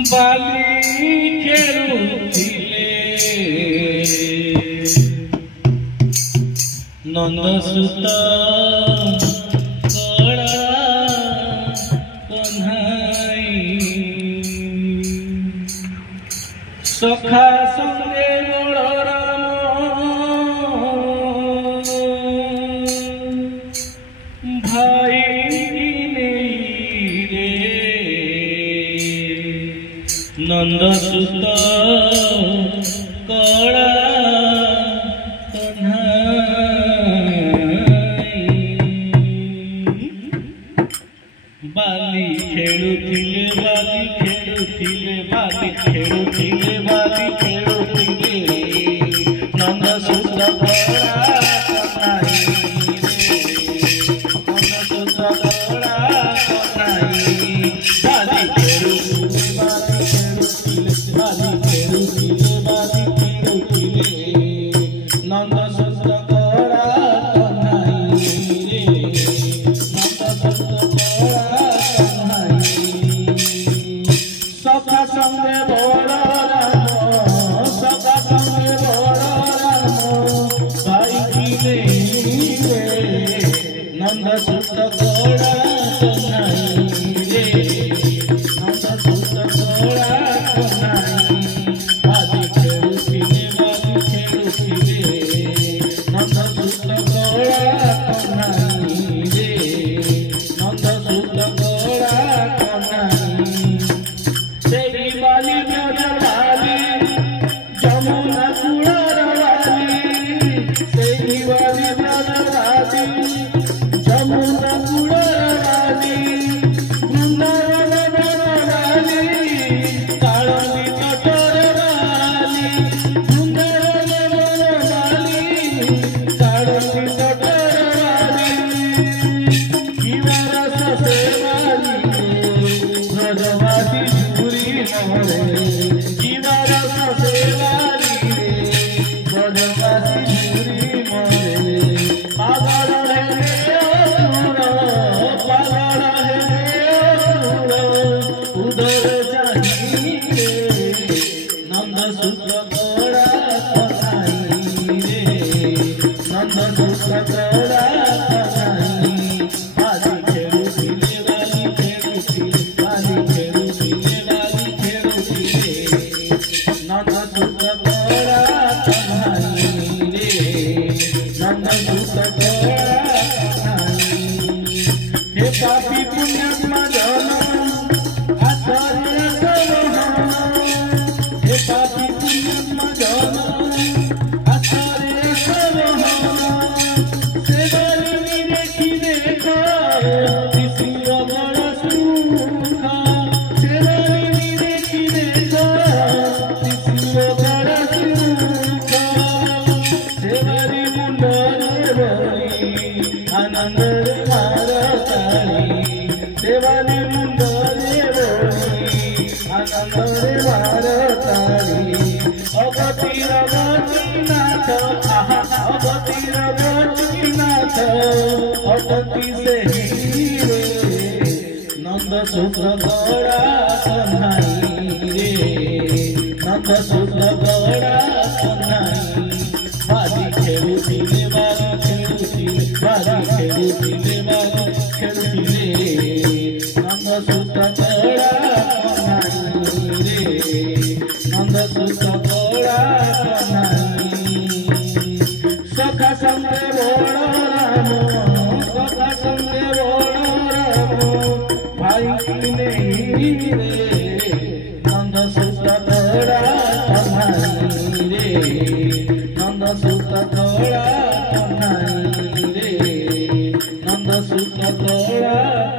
बाली खेलुथिले नंद सुत कड़ा कन्हाई सखा संगे भाई रे नंद सुत कड़ा बाली खेलुथिले नंद सुत कड़ा कन्हाई नंद सुत कड़ा कन्हाई बाली खेलुथिले नंद सुत कड़ा कन्हाई सखा संगे बड़ भाई रे नंद सुत कड़ा कन्हाई रे नंद सुत कड़ा कन्हाई बाली खेलुथिले नंद सुत कड़ा कन्हाई रे नंद सुत कड़ा कन्हाई तेरी बाली ब्रजवाली जमुना कुड़रवाली तेरी बाली ब्रजवाली जमुना कुड़रवाली वृंदावन बनवाली काली कटरवाली वृंदावन बनवाली काली कटरवाली जीवन सेवाली ब्रजवाली जीवन सेवाली ब्रजवासी झूरी मोरे पागल है उदर चाहिए नंद सुत कड़ा कन्हाई रे नंद सुत कड़ा कन्हाई बाली खेलुथिले नंद सुत कड़ा कन्हाई रे नंद सुत कड़ा कन्हाई हे पापी पुण्यात्मा जन आचार्य हे पापी पुण्यात्मा जन आचार्य से बाली देखी देखा बड़ा सुखा से बाली देखी देखा आनंद भारताली देवानी मुंडले रोनी आनंद भारताली अवतीर नाथ अवतीर नाथ अवती से रे नंद सुत कड़ा कन्हाई रे नंद सुत कड़ा कन्हाई बाली खेलुथिले नंद सुत कड़ा कन्हाई रे नंद सुत कड़ा कन्हाई सखा संगे बड़ भाई नहीं रे नंद सुत कड़ा कन्हाई रे नंद सुत कड़ा कन्हाई रे नंद सुत कड़ा